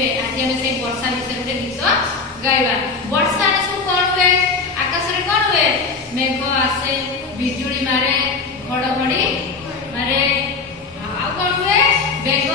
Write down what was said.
हुए आज हम से वर्षा विषय रे गीत गाइबा वर्षा ने सब कोन हुए आकाश रे कोन हुए मेघ आसे बिजुली मारे घड़घड़ी मारे आ कोन हुए बेग